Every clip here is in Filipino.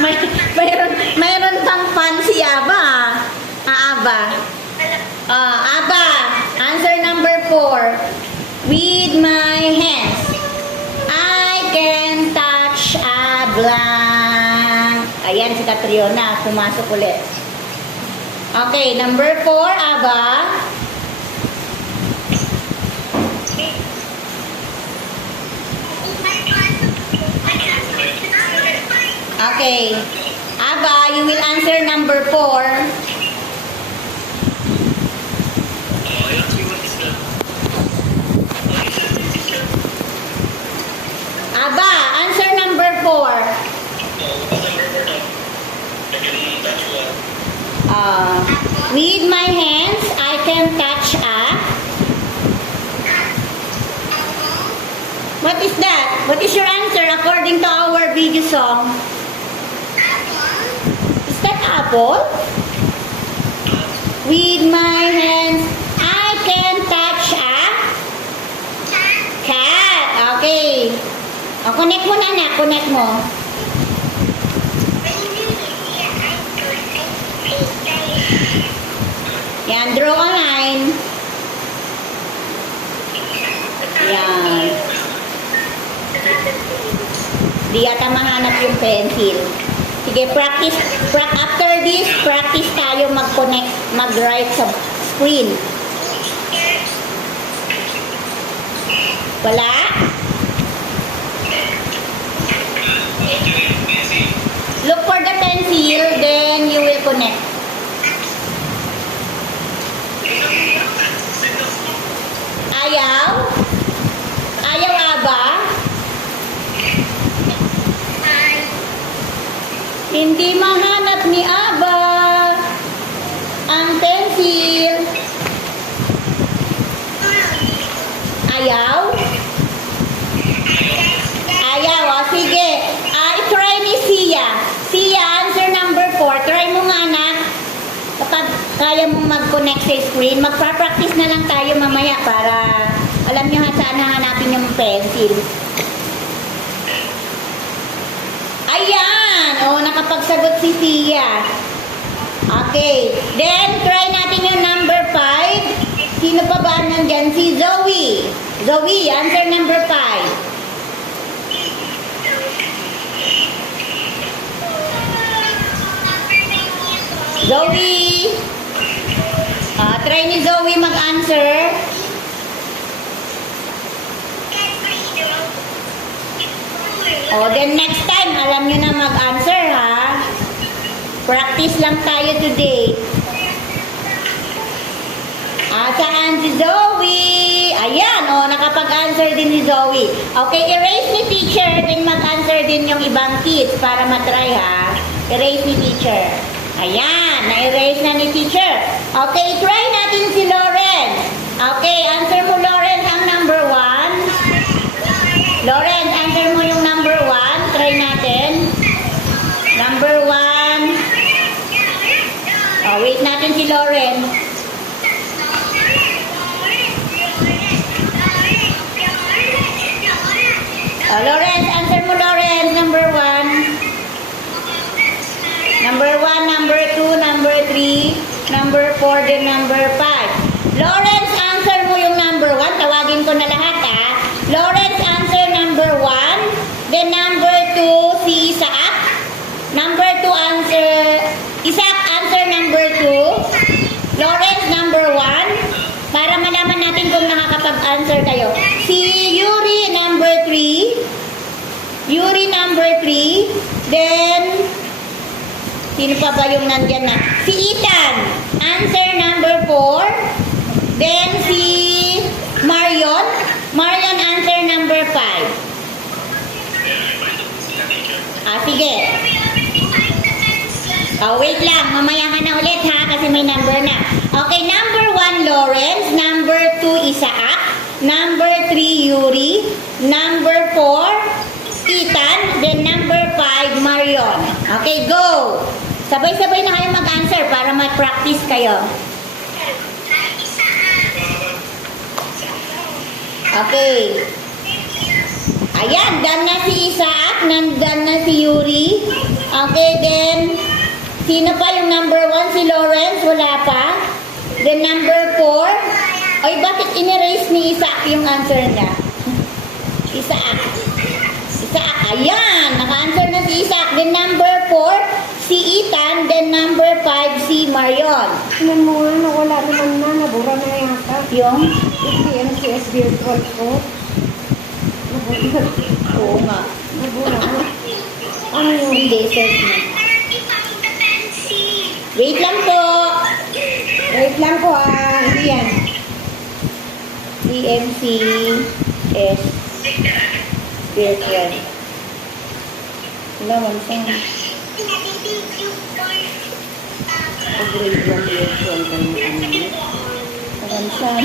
May, mayroon pang fan si Aba. Aba. Aba, answer number 4. With my hands, I can touch a blank. Ayan si Catriona, pumasok ulit. Okay, number 4, Aba. Okay. Aba, you will answer number 4. Aba, answer number 4. With my hands, I can touch a... What is that? What is your answer according to our video song? Is that apple? With my hands, I can touch a cat. Okay. Connect mo na, anak. Connect mo. Yan, draw a line. Yan. Di yata mahanap yung pencil. Sige, practice. After this, practice tayo mag-connect, mag-write sa screen. Wala? Look for the pencil, then you will connect. Ayaw? Ayaw, Aba? Hindi mahanap ni Aba ang pencil. Ayaw? Ayaw, o sige. I-try ni Sia. Sia, answer number 4. Try mo nga, anak. Kapag kaya mong mag-connect sa screen, magpa-practice na lang tayo mamaya para alam nyo saan hahanapin yung pencil. Ayan! O, nakapagsagot si Sia. Okay. Then, try natin yung number 5. Sino pa ba nandyan? Si Zoe. Zoe, answer number 5. Zoe! Try ni Zoe mag-answer. Then next time, alam nyo na mag-answer, ha? Practice lang tayo today. Saan si Zoe? Ayan, nakapag-answer din si Zoe. Okay, erase ni teacher, then mag-answer din yung ibang kids para matry, ha? Erase ni teacher. Ayan, na-erase na ni teacher. Okay, try natin si Lauren. Okay, answer mo, Lauren, ang number 1. Lauren, answer mo yung number 1. Try natin. Number 1. Wait natin si Lauren. Lauren, answer mo, Lauren, number 1. Number 1, number 2, number 3, number 4, then number 5. Lawrence, answer mo yung number 1. Tawagin ko na lahat, ha. Lawrence, answer number 1. Then number 2, si Isaac. Number 2, answer... Isaac, answer number 2. Lawrence, number 1. Para malaman natin kung nakakapag-answer kayo. Si Yuri, number 3. Yuri, number 3. Then... Sino pa ba yung nandyan na? Si Ethan, answer number 4. Then si Marion. Marion, answer number 5. Sige. Wait lang. Mamaya ka na ulit, ha? Kasi may number na. Okay, number 1, Lawrence. Number 2, Isaac. Number 3, Yuri. Number 4, Ethan. Then number 5, Marion. Okay, go! Sabay-sabay na kayo mag-answer para mag-practice kayo. Okay. Ayan, done na si Isaac, done na si Yuri. Okay, then, sino pa yung number 1? Si Lawrence, wala pa. Then number 4, ay bakit in-erase ni Isaac yung answer niya? Isaac. Isaac, ayan, naka-answer na si Isaac. Then number 4, si Ethan. Then number 5, si Marion. Tingnan mo nga, nawala naman na, nabura na yata. Yung? Yung PMCS virtual ko. Nabura. Oo nga. Nabura na. Ano yun? Hindi, search mo. Wait lang po. Wait lang po ah, hindi yan. CMCS virtual. Wala, wansang. Grade 1 virtual ko yung ano. Wansang.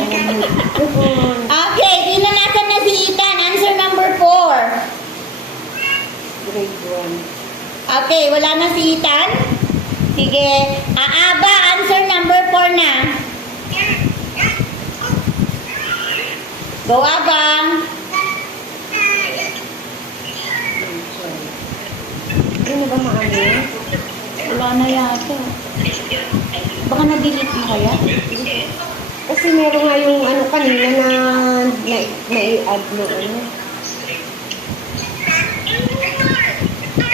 Okay, sino nasan na si Ethan? Answer number 4. Grade 1. Okay, wala na si Ethan? Sige. Aba, answer number 4 na. Go, Abang. Ano ba maano? Wala na yata. Baka na-delete mo kaya? Kasi meron nga yung ano kanina na i-add mo ano.